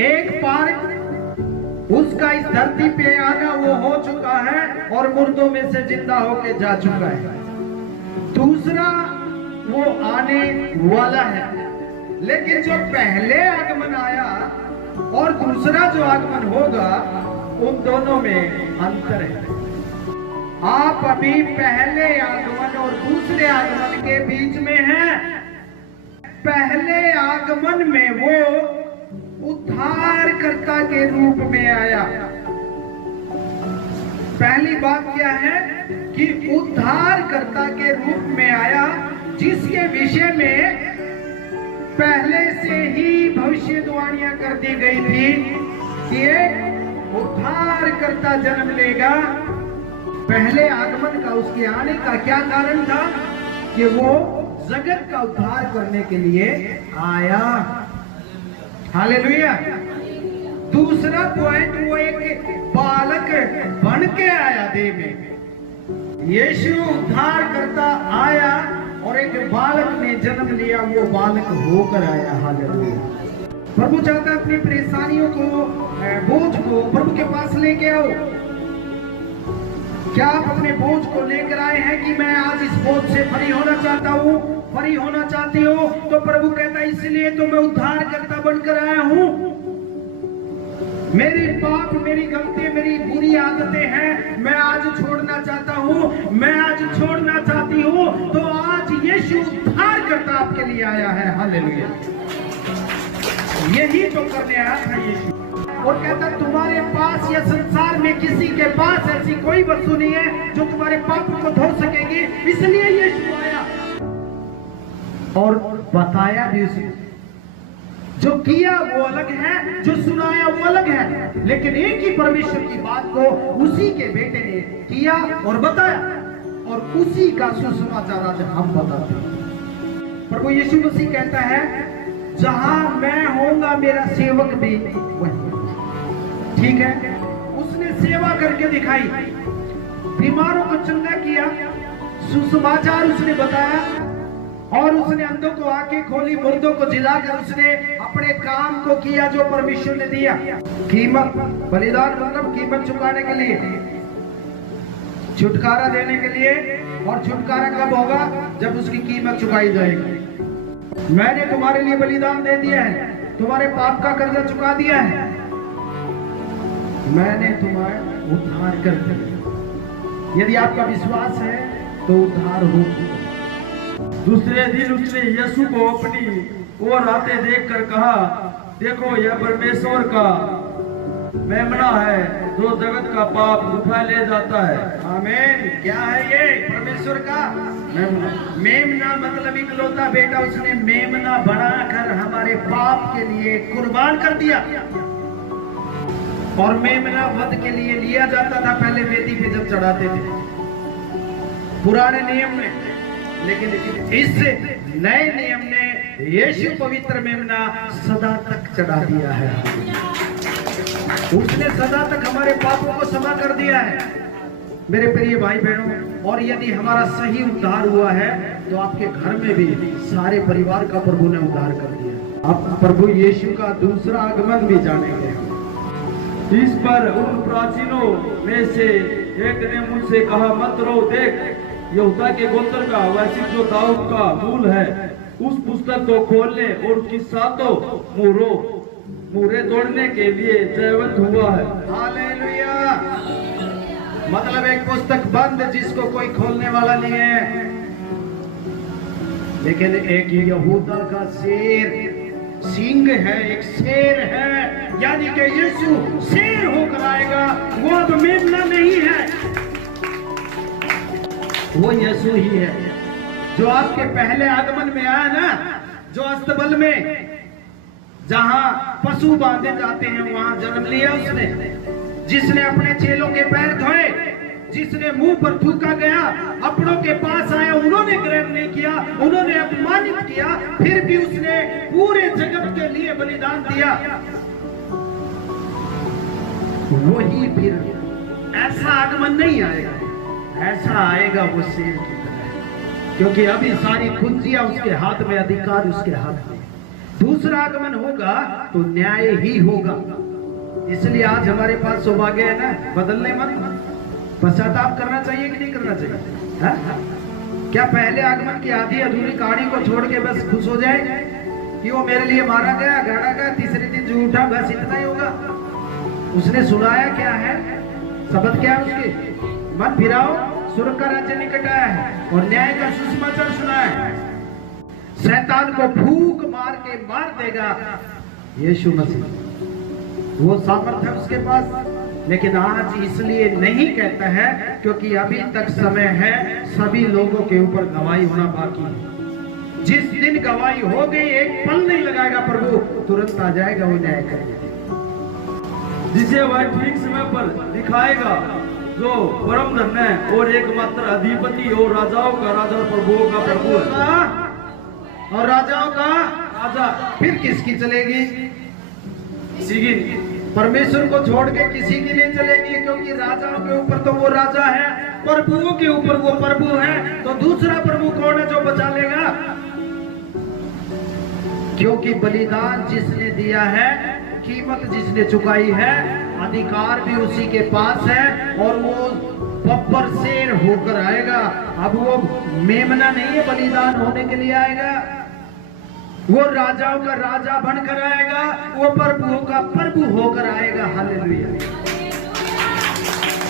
एक पार्ट उसका इस धरती पे आना वो हो चुका है और मुर्दों में से जिंदा होके जा चुका है। दूसरा वो आने वाला है। लेकिन जो पहले आगमन आया और दूसरा जो आगमन होगा, उन दोनों में अंतर है। आप अभी पहले आगमन और दूसरे आगमन के बीच में हैं। पहले आगमन में वो उद्धारकर्ता के रूप में आया। पहली बात क्या है कि उद्धारकर्ता के रूप में आया, जिसके विषय में पहले से ही भविष्यवाणियां कर दी गई थी कि एक उद्धारकर्ता जन्म लेगा। पहले आगमन का, उसके आने का क्या कारण था कि वो जगत का उद्धार करने के लिए आया। हालेलुया। दूसरा पॉइंट, वो एक बालक बन के आया देह में। यीशु उद्धारकर्ता आया और एक बालक ने जन्म लिया, वो बालक होकर आया। हालेलुया। प्रभु चाहता है अपनी परेशानियों को, बोझ को प्रभु के पास लेके आओ। क्या आप अपने बोझ को लेकर आए हैं कि मैं आज इस बोझ से फ्री होना चाहता हूँ, फ्री होना चाहती हो? तो प्रभु कहता है इसलिए तो मैं उद्धारकर्ता बनकर आया हूँ। मेरी पाप, मेरी गलती, मेरी बुरी आदतें हैं, मैं आज छोड़ना चाहता हूँ, मैं आज छोड़ना चाहती हूँ। तो आज यीशु उद्धारकर्ता आपके लिए आया है। हालेलुया। यही तो करने आया था यीशु। और कहता तुम्हारे पास या संसार में किसी के पास ऐसी कोई वस्तु नहीं है जो तुम्हारे पाप को धो सकेगी, इसलिए यीशु आया और बताया भी उसे। जो किया वो अलग है, जो सुनाया वो अलग है, लेकिन एक ही परमेश्वर की बात को उसी के बेटे ने किया और बताया, और उसी का सुसमाचार आज हम बताते हैं। प्रभु यीशु मसीह कहता है जहां मैं होऊंगा मेरा सेवक भी वही। ठीक है, उसने सेवा करके दिखाई, बीमारों को चंगा किया, सुसमाचार उसने बताया, और उसने अंधों को आंखें खोली, मुर्दों को जिलाकर उसने अपने काम को किया जो परमेश्वर ने दिया। कीमत, बलिदान मतलब कीमत चुकाने के लिए, छुटकारा देने के लिए। और छुटकारा कब होगा? जब उसकी कीमत चुकाई जाएगी। मैंने तुम्हारे लिए बलिदान दे दिया है, तुम्हारे पाप का कर्जा चुका दिया है, मैंने तुम्हारा उद्धार कर दिया। यदि आपका विश्वास है तो उद्धार होगा। दूसरे दिन उसने यीशु को अपनी ओर आते देखकर कहा, देखो यह परमेश्वर का मेमना है जो जगत का पाप उठा ले जाता है। आमीन। क्या है ये? परमेश्वर का मेमना। मेमना मतलब इकलौता बेटा, उसने मेमना बनाकर हमारे पाप के लिए कुर्बान कर दिया। और मेमना वध के लिए लिया जाता था पहले वेदी पे जब चढ़ाते थे, पुराने नियम में। लेकिन इस नए नियम ने यीशु पवित्र मेमना सदा तक चढ़ा दिया है। उसने सदा तक हमारे पापों को क्षमा कर दिया है। मेरे प्रिय भाई बहनों, और यदि हमारा सही उद्धार हुआ है तो आपके घर में भी सारे परिवार का प्रभु ने उद्धार कर दिया। आप प्रभु यीशु का दूसरा आगमन भी जानेंगे। इस पर उन प्राचीनों में से एक ने मुझसे कहा, मत रो, देख यहूदा के गोत्र का वैसी जो दाऊद का मूल है, उस पुस्तक को खोलने और उसकी सातों मुहरे तोड़ने के लिए जयवंत हुआ है। हालेलुया। मतलब एक पुस्तक बंद जिसको कोई खोलने वाला नहीं है, लेकिन एक यहूदा का शेर सिंह है, एक शेर है, यानी कि यीशु शेर होकर आएगा। वो अब मेमना नहीं है, वो यीशु ही है जो आपके पहले आगमन में आया ना, जो अस्तबल में जहां पशु बांधे जाते हैं वहां जन्म लिया उसने, जिसने अपने चेलों के पैर धोए, जिसने मुंह पर थूका गया, अपनों के पास आया, उन्होंने ग्रहण नहीं किया, उन्होंने अपमानित किया, फिर भी उसने पूरे जगत के लिए बलिदान दिया। वही फिर ऐसा आगमन नहीं आएगा, ऐसा आएगा वो शेर की तरह, क्योंकि अभी सारी कुंजियां उसके हाथ में, अधिकार उसके हाथ में। दूसरा आगमन होगा तो न्याय ही होगा। इसलिए आज हमारे पास सौभाग्य है ना, बदलने मत, पश्चाताप करना चाहिए कि नहीं करना चाहिए? हा? क्या पहले आगमन की आधी अधूरी कहानी को छोड़ के बस खुश हो जाए कि वो मेरे लिए मारा गया, गाड़ा गया, तीसरे दिन जो उठा, बस इतना ही होगा? उसने सुनाया क्या है, शब्द क्या है उसके? मन फिराओ, स्वर्ग का राज्य निकट आया है, और न्याय का सुसमाचार सुना है। शैतान को फूंक मार के मार देगा यीशु मसीह, वो सामर्थ्य है उसके पास। लेकिन आज इसलिए नहीं कहता है क्योंकि अभी तक समय है, सभी लोगों के ऊपर गवाही होना बाकी है। जिस दिन गवाही हो गई, एक पल नहीं लगाएगा प्रभु, तुरंत आ जाएगा वो न्याय करने, जिसे वह ठीक समय पर दिखाएगा, जो परम धन्य है और एकमात्र अधिपति और राजाओं का राजा, प्रभुओं का प्रभु है और राजाओं का राजा। फिर किसकी चलेगी? सिगिन परमेश्वर को छोड़ के किसी की नहीं चलेगी, क्योंकि राजाओं के ऊपर तो वो राजा है, प्रभुओं के ऊपर वो प्रभु है। तो दूसरा प्रभु कौन है जो बचा लेगा? क्योंकि बलिदान जिसने दिया है, कीमत जिसने चुकाई है, अधिकार भी उसी के पास है, और वो बब्बर शेर होकर आएगा। अब वो मेमना नहीं है, बलिदान होने के लिए आएगा, वो राजाओं का राजा बनकर आएगा, वो प्रभुओं का प्रभु होकर आएगा। हालेलुया।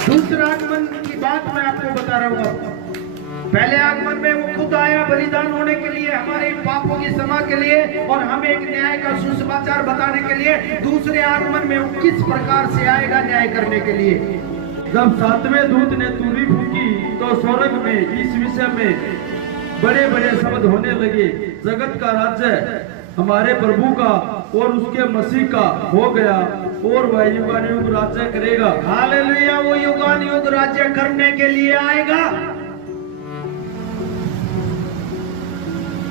दूसरा आगमन की बात मैं आपको बता रहा हूं। पहले आगमन में वो खुद आया बलिदान होने के लिए, हमारे पापों की क्षमा के लिए, और हमें एक न्याय का सुसमाचार बताने के लिए। दूसरे आगमन में वो किस प्रकार से आएगा न्याय करने के लिए? जब सातवें दूत ने तुरही फूंकी तो स्वर्ग में इस विषय में बड़े बड़े शब्द होने लगे, जगत का राज्य हमारे प्रभु का और उसके मसीह का हो गया, और वह युगानुयुग राज्य करेगा। हालेलुया। वो युगानुयुग राज्य करने के लिए आएगा।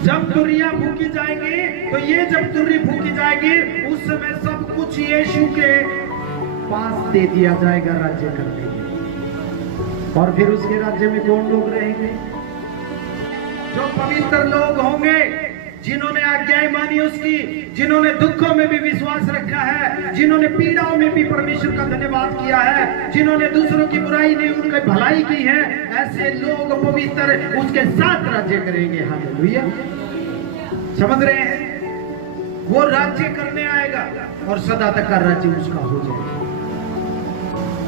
जब तुरियां फूकी जाएंगी, तो ये जब तुरही फूकी जाएगी, उस समय सब कुछ यीशु के पास दे दिया जाएगा राज्य करने के लिए। और फिर उसके राज्य में कौन लोग रहेंगे? जो पवित्र लोग होंगे, जिन्होंने आज्ञाएं मानी उसकी, जिन्होंने दुखों में भी विश्वास रखा है, जिन्होंने पीड़ाओं में भी परमेश्वर का धन्यवाद किया है, जिन्होंने दूसरों की बुराई नहीं उनकी भलाई की है, ऐसे लोग पवित्र उसके साथ राज्य करेंगे। हालेलुया। समझ रहे हैं? वो राज्य करने आएगा और सदा तक का राज्य उसका हो जाएगा।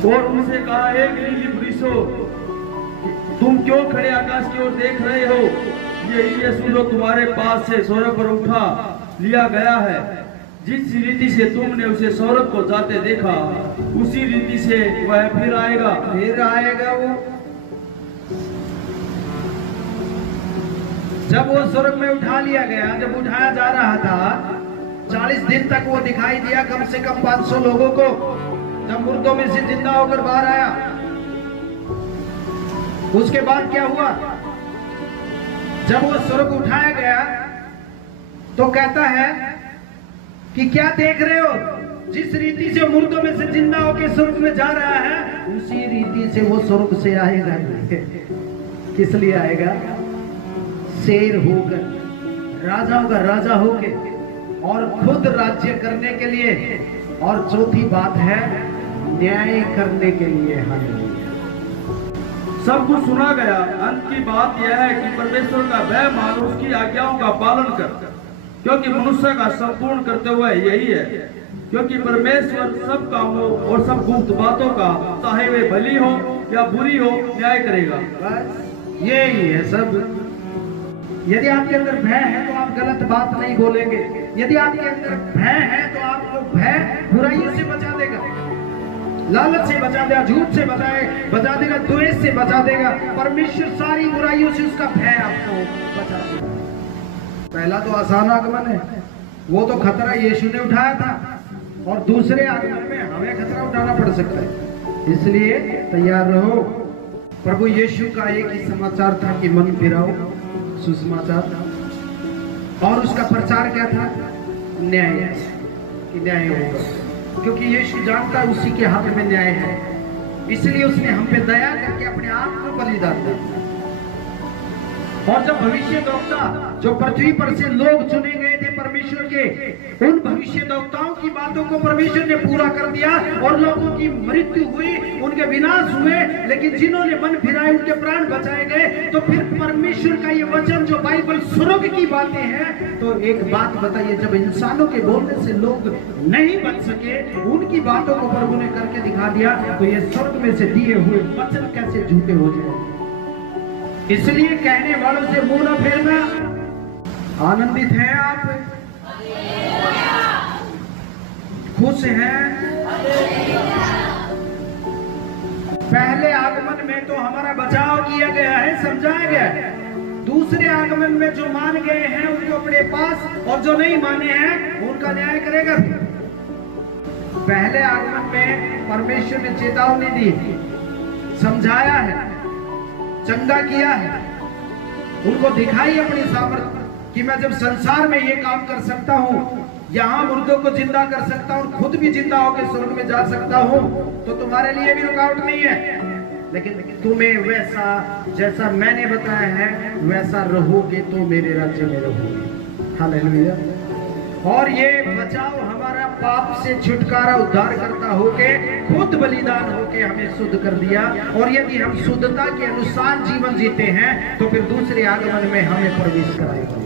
और उनसे कहा, हे गलीली पुरुषों, तुम क्यों खड़े आकाश की ओर देख रहे हो? यही यीशु जो तुम्हारे पास से स्वर्ग पर उठा लिया गया है, जिस रीति से तुमने उसे स्वर्ग को जाते देखा, उसी रीति से वह फिर आएगा। फिर आएगा वो। जब वो स्वर्ग में उठा लिया गया, जब उठाया जा रहा था, 40 दिन तक वो दिखाई दिया कम से कम 500 लोगों को। जब मुर्दों में से जिंदा होकर बाहर आया, उसके बाद क्या हुआ? जब वो स्वर्ग उठाया गया तो कहता है कि क्या देख रहे हो? जिस रीति से मुर्दों में से जिंदा होकर स्वर्ग में जा रहा है, उसी रीति से वो स्वर्ग से आएगा। किस लिए आएगा? शेर होकर, राजाओं का राजा होकर, और खुद राज्य करने के लिए। और चौथी बात है, न्याय करने के लिए। हालेलुया। सब कुछ सुना गया। अंत की बात यह है कि परमेश्वर का भय मान, उसकी आज्ञाओं का पालन कर, क्योंकि मनुष्य का संपूर्ण कर्तव्य हुआ यही है। क्योंकि परमेश्वर सब कामों और सब गुप्त बातों का, चाहे वे भली हो या बुरी हो, न्याय करेगा। बस यही है सब। यदि आपके अंदर भय है तो आप गलत बात नहीं बोलेंगे। यदि आपके अंदर भय है तो आपको भय बुराइयों से बचा देगा, लालच से बचा देगा, झूठ से बचा देगा, द्वेष से बचा देगा। परमेश्वर सारी बुराइयों से उसका भय आपको बचा देगा। पहला तो आसान आगमन है, वो तो खतरा यीशु ने उठाया था, और दूसरे आगमन में हमें खतरा उठाना पड़ सकता है। इसलिए तैयार रहो। प्रभु यीशु का एक ही समाचार था कि मन फिराओ, सुसमाचार, और उसका प्रचार क्या था? न्याय, कि न्याय होगा, क्योंकि यीशु जानता है उसी के हाथ में न्याय है। इसलिए उसने हम पे दया करके अपने आप को बलिदान दिया। और जब भविष्यद्वक्ता जो पृथ्वी पर से लोग चुने गए गए थे परमेश्वर के, उन भविष्यद्वक्ताओं की बातों को परमेश्वर ने पूरा कर दिया और लोगों की मृत्यु हुई, उनके विनाश हुए, लेकिन जिन्होंने मन फिराए उनके प्राण बचाए गए। तो फिर परमेश्वर का ये वचन जो बाइबल स्वर्ग की बातें हैं, तो एक बात बताइए, जब इंसानों के बोलने से लोग नहीं बच सके, उनकी बातों को प्रभु ने करके दिखा दिया, तो ये स्वर्ग में से दिए हुए वचन कैसे झूठे हो जाए। इसलिए कहने वालों से मुंह न फेरना। आनंदित हैं आप, खुश हैं। पहले आगमन में तो हमारा बचाव किया गया है, समझाया गया है। दूसरे आगमन में जो मान गए हैं उनको अपने पास, और जो नहीं माने हैं उनका न्याय करेगा। पहले आगमन में परमेश्वर ने चेतावनी दी, समझाया है, चंगा किया है, उनको दिखाई अपनी सामर्थ्य कि मैं जब संसार में ये काम कर सकता हूँ, यहाँ मुर्दों को जिंदा कर सकता हूँ, खुद भी जिंदा होकर स्वर्ग में जा सकता हूँ, तो तुम्हारे लिए भी रुकावट नहीं है। लेकिन तुम्हें वैसा जैसा मैंने बताया है वैसा रहोगे तो मेरे राज्य में रहोगे। हालेलुया। और ये बचाव हमारा पाप से छुटकारा उद्धार करता होके खुद बलिदान होके हमें शुद्ध कर दिया। और यदि हम शुद्धता के अनुसार जीवन जीते हैं तो फिर दूसरे आगमन में हमें प्रवेश कराएगा।